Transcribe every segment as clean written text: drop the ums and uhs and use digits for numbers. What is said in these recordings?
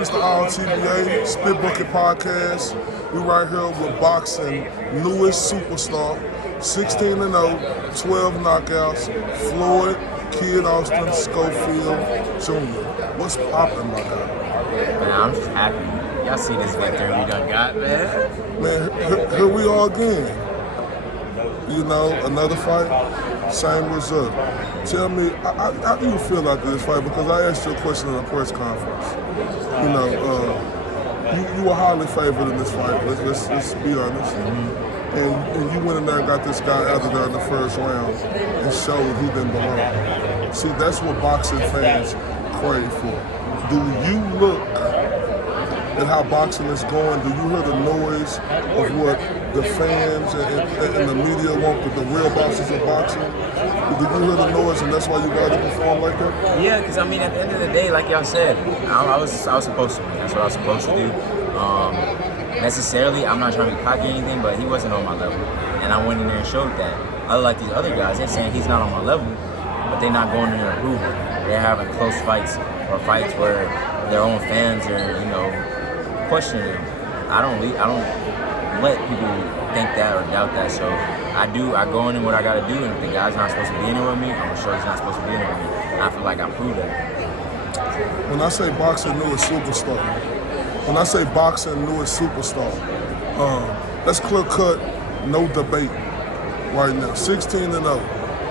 It's the All TBA Spit Bucket Podcast. We right here with boxing newest superstar, 16-0, 12 knockouts, Floyd, Kid Austin, Schofield Jr. What's poppin', my guy? Man, I'm just happy. Y'all see this victory we done got, man. Man, here we are again. You know, another fight, same result. Tell me, how do you feel about this fight? Because I asked you a question in a press conference. You know, you were highly favored in this fight. Let's be honest. And you went in there and got this guy out of there in the first round and showed he didn't belong. See, that's what boxing fans crave for. Do you look at how boxing is going? Do you hear the noise of what the fans and the media want, the real bosses of boxing? Do you hear the noise and that's why you got to perform like that? Yeah, because I mean, at the end of the day, like y'all said, I was supposed to win. That's what I was supposed to do. Necessarily, I'm not trying to be cocky or anything, but he wasn't on my level. And I went in there and showed that. Unlike these other guys, they're saying he's not on my level, but they're not going in there and proving. They're having close fights or fights where their own fans are, you know, questioning them. I don't let people think that or doubt that. So I go in and what I got to do. And if the guy's not supposed to be in there with me, I'm gonna show he's not supposed to be in there with me. And I feel like I proved that. When I say boxing newest superstar, that's clear cut, no debate right now. 16-0,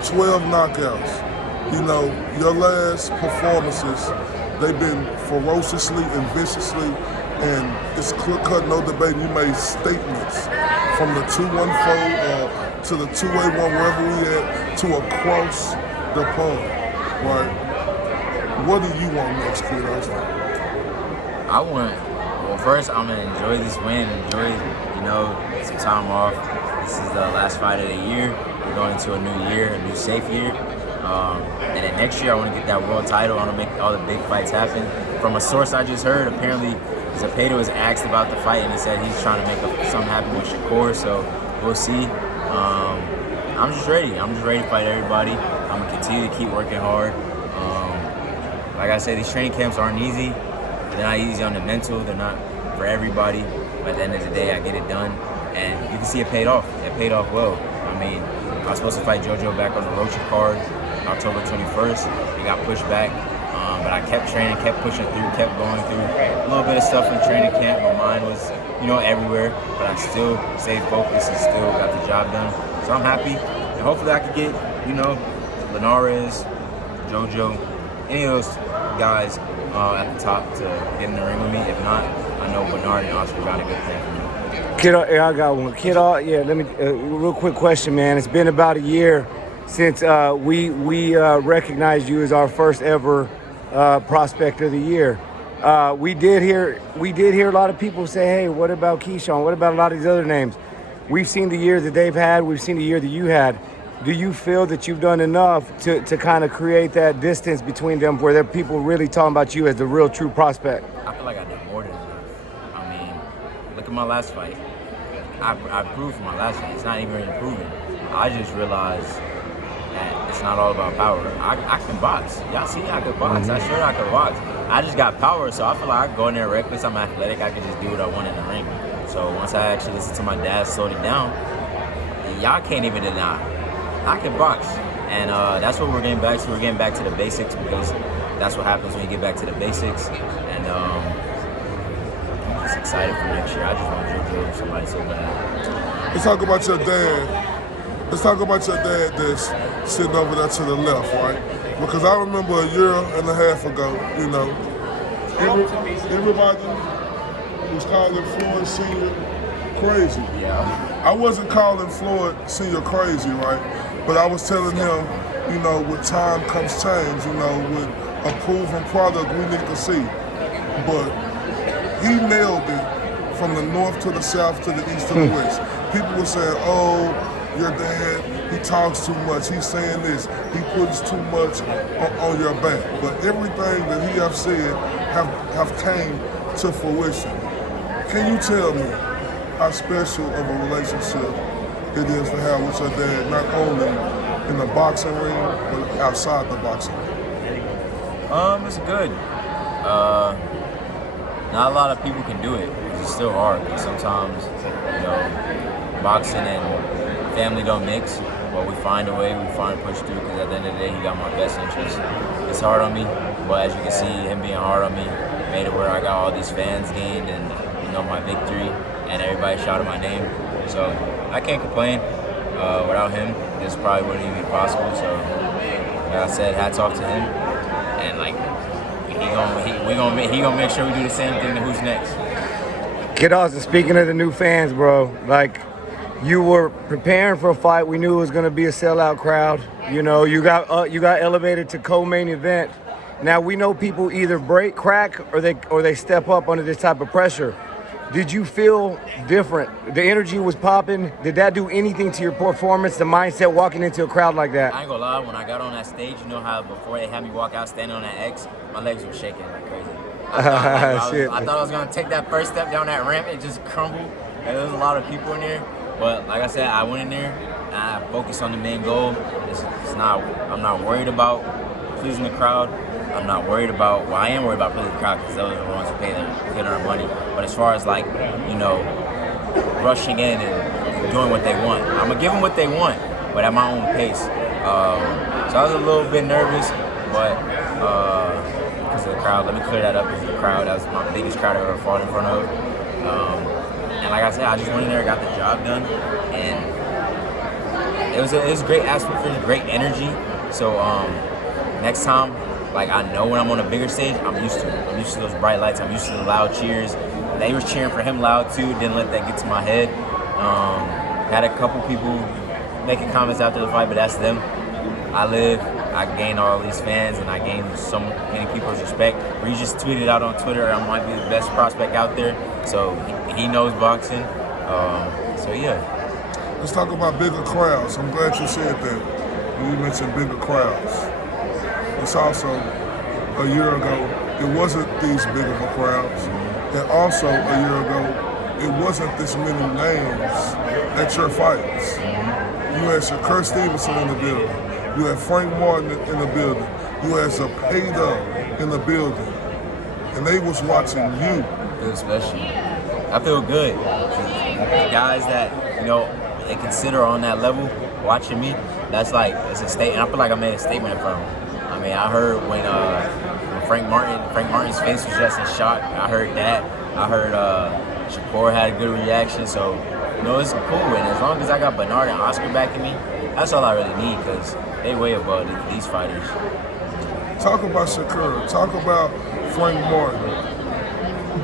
12 knockouts. You know, your last performances, they've been ferociously and viciously, and it's clear cut, no debate. You made statements from the 214 to the 281, wherever we at, to across the pond, right? What do you want next, Kid Austin? First, I'm gonna enjoy this win, enjoy, you know, some time off. This is the last fight of the year. We're going into a new year, a new safe year. And then next year, I want to get that world title. I want to make all the big fights happen. From a source I just heard, apparently, Zapata was asked about the fight, and he said he's trying to make something happen with Shakur. So we'll see. I'm just ready. I'm just ready to fight everybody. I'm gonna continue to keep working hard. Like I said, these training camps aren't easy. They're not easy on the mental. They're not for everybody. But at the end of the day, I get it done. And you can see it paid off. It paid off well. I mean, I was supposed to fight JoJo back on the Rocha card October 21st. It got pushed back. But I kept training, kept pushing through, kept going through a little bit of stuff in training camp. My mind was, you know, everywhere. But I still stayed focused and still got the job done. So I'm happy. And hopefully I could get, you know, Linares, JoJo, any of those guys at the top to get in the ring with me. If not, I know Bernard and Oscar got a good plan for me. Kid, I got one. Kid, let me real quick question, man. It's been about a year since we recognized you as our first ever prospect of the year. We did hear a lot of people say, "Hey, what about Keyshawn? What about a lot of these other names?" We've seen the year that they've had. We've seen the year that you had. Do you feel that you've done enough to kind of create that distance between them where there are people really talking about you as the real true prospect? I feel like I did more than enough. I mean, look at my last fight. I proved for my last fight. It's not even improving. I just realized that it's not all about power. I can box. Y'all see I could box. Mm-hmm. I sure I could box. I just got power, so I feel like I can go in there reckless. I'm athletic. I can just do what I want in the ring. So once I actually listened to my dad, slowed it down, y'all can't even deny. I can box, and that's what we're getting back to. We're getting back to the basics because that's what happens when you get back to the basics. And I'm just excited for next year. I just want JoJo somebody so bad. Let's talk about your dad that's sitting over there to the left, right? Because I remember a year and a half ago, you know, everybody was calling Floyd Sr. crazy. Yeah. I wasn't calling Floyd Sr. crazy, right? But I was telling him, you know, with time comes change, you know, with a proven product we need to see. But he nailed it from the north to the south to the east to the west. People were saying, oh, your dad, he talks too much, he's saying this, he puts too much on your back. But everything that he have said have came to fruition. Can you tell me how special of a relationship it is to have with your dad, not only in the boxing ring, but outside the boxing ring? It's good. not a lot of people can do it. It's still hard. Because sometimes, boxing and family don't mix. But we find a way, we find a push through, because at the end of the day, he got my best interest. It's hard on me, but as you can see, him being hard on me made it where I got all these fans gained and, my victory, and everybody shouted my name. So I can't complain. Without him, this probably wouldn't even be possible. So, like I said, hats off to him. And, he gonna make sure we do the same thing to who's next. Kid Austin, speaking of the new fans, bro, you were preparing for a fight. We knew it was going to be a sellout crowd. You got elevated to co-main event. Now we know people either crack, or they step up under this type of pressure. Did you feel different? The energy was popping. Did that do anything to your performance, the mindset walking into a crowd like that? I ain't gonna lie, when I got on that stage, you know how before they had me walk out standing on that X, my legs were shaking like crazy. I thought I was gonna take that first step down that ramp and just crumble. And there was a lot of people in there. But like I said, I went in there and I focused on the main goal. I'm not worried about pleasing the crowd. I am worried about pleasing the crowd, because those are the ones who pay their money. But as far as rushing in and doing what they want, I'm gonna give them what they want, but at my own pace. So I was a little bit nervous, but because of the crowd. Let me clear that up, because the crowd, that was my biggest crowd I've ever fought in front of. And like I said, I just went in there, got the job done, and it was a great atmosphere, great energy. So next time, I know when I'm on a bigger stage, I'm used to it. I'm used to those bright lights. I'm used to the loud cheers. They were cheering for him loud too. Didn't let that get to my head. Had a couple people making comments after the fight, but that's them. I gained all these fans, and I gained so many people's respect. He just tweeted out on Twitter, I might be the best prospect out there. So he knows boxing. So yeah. Let's talk about bigger crowds. I'm glad you said that. You mentioned bigger crowds. It's also, a year ago, it wasn't these big of a crowds. And also, a year ago, it wasn't this many names at your fights. You had Shakur Stevenson in the building. You had Frank Martin in the building. You had Zepeda in the building. And they was watching you. Feel special. I feel good. The guys that, they consider on that level watching me, it's a statement. I feel like I made a statement from them. I heard when Frank Martin's face was just in shock. I heard that. I heard Shakur had a good reaction. So, it's cool. And as long as I got Bernard and Oscar backing me, that's all I really need, because they way above these fighters. Talk about Shakur. Talk about Frank Martin.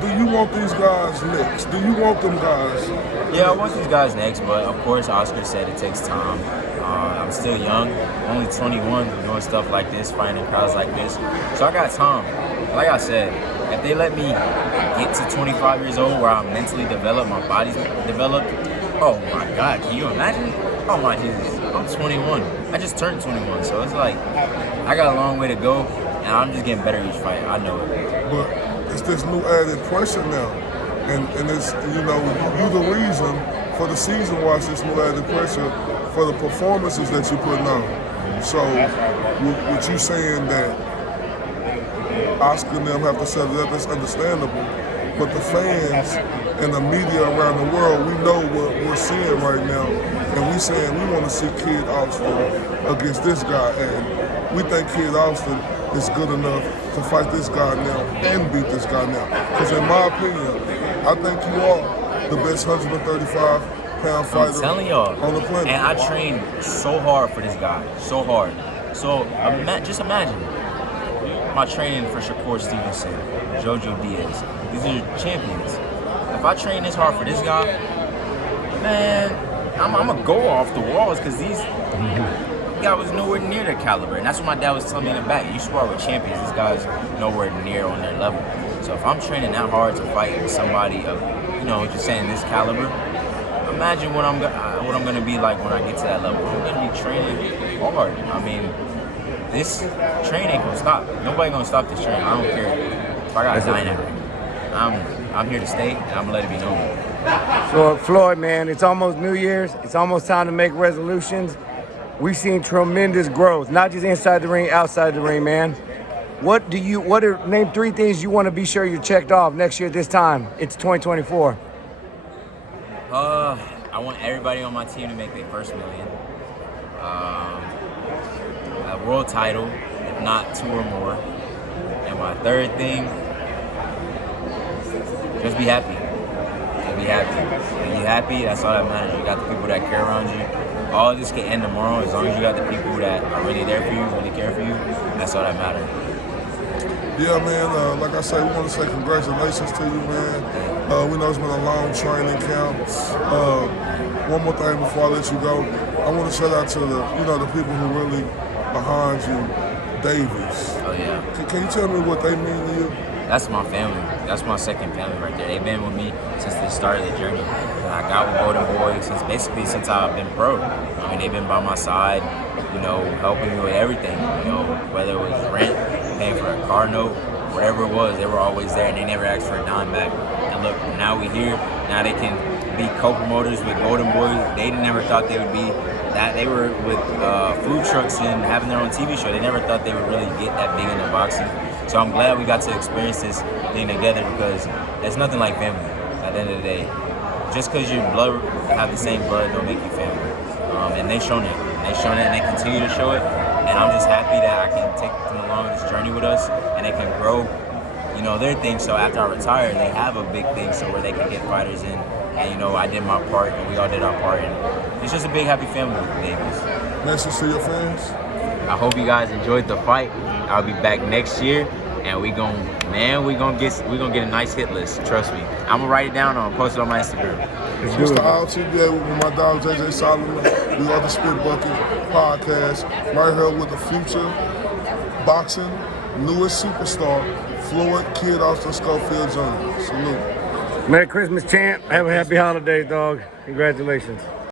Do you want these guys next? Do you want them guys? Yeah, I want these guys next, but of course Oscar said it takes time. I'm still young, only 21, doing stuff like this, fighting in crowds like this. So I got time. Like I said, if they let me get to 25 years old where I'm mentally developed, my body's developed, oh my God, can you imagine? Oh my Jesus, I'm 21. I just turned 21, so it's I got a long way to go, and I'm just getting better each fight. I know it. But it's this new added pressure now. And it's, you the reason for the season why it's this new added pressure for the performances that you're putting on. So, with you saying that Oscar and them have to set it up, that's understandable. But the fans and the media around the world, we know what we're seeing right now. And we saying we want to see Kid Austin against this guy. And we think Kid Austin is good enough to fight this guy now and beat this guy now. Because in my opinion, I think you are the best 135-pound fighter I'm telling y'all, on the planet. And I trained so hard for this guy, so hard. So just imagine my training for Shakur Stevenson, Jojo Diaz. These are champions. If I train this hard for this guy, man, I'm gonna go off the walls, because these guy was nowhere near their caliber. And that's what my dad was telling me in the back. You spar with champions. This guy's nowhere near on their level. So if I'm training that hard to fight somebody of, just saying this caliber, imagine what I'm gonna be like when I get to that level. I'm gonna be training hard. This train ain't gonna stop. Nobody gonna stop this train. I don't care if I got to die now. I'm here to stay, and I'm gonna let it be known. So Floyd, man, it's almost New Year's. It's almost time to make resolutions. We've seen tremendous growth, not just inside the ring, outside the ring, man. Name 3 things you want to be sure you're checked off next year at this time? It's 2024. I want everybody on my team to make their first million. A world title, if not 2 or more. And my third thing, just be happy. Just be happy. When you're happy, that's all that matters. You got the people that care around you. All of this can end tomorrow as long as you got the people that are really there for you, really care for you. That's all that matters. Yeah, man, like I say, we want to say congratulations to you, man. We know it's been a long training camp. One more thing before I let you go. I want to shout out to the people who really behind you, Davies. Oh, yeah. Can you tell me what they mean to you? That's my family. That's my second family right there. They've been with me since the start of the journey. And I got with Golden Boy since I've been pro. I mean, they've been by my side, helping me with everything. Whether it was rent, paying for a car note, whatever it was, they were always there and they never asked for a dime back. And look, now we're here. Now they can be co-promoters with Golden Boy. They never thought they would be that. They were with food trucks and having their own TV show. They never thought they would really get that big into boxing. So I'm glad we got to experience this thing together because there's nothing like family at the end of the day. Just because your blood have the same blood don't make you family. And they've shown it. They've shown it and they continue to show it. And I'm just happy that I can take them along this journey with us and they can grow, their thing. So after I retire, they have a big thing so where they can get fighters in. And, I did my part and we all did our part. And it's just a big happy family with the Davies. Message to your fans? I hope you guys enjoyed the fight. I'll be back next year, and we gonna get a nice hit list. Trust me. I'm gonna write it down. I'm gonna post it on my Instagram. It's the RTBA with my dog JJ Solomon. We are the Spit Bucket podcast right here with the future boxing newest superstar, Floyd Kid Austin Schofield Jr. Salute. Merry Christmas, champ. Have a happy holiday, dog. Congratulations.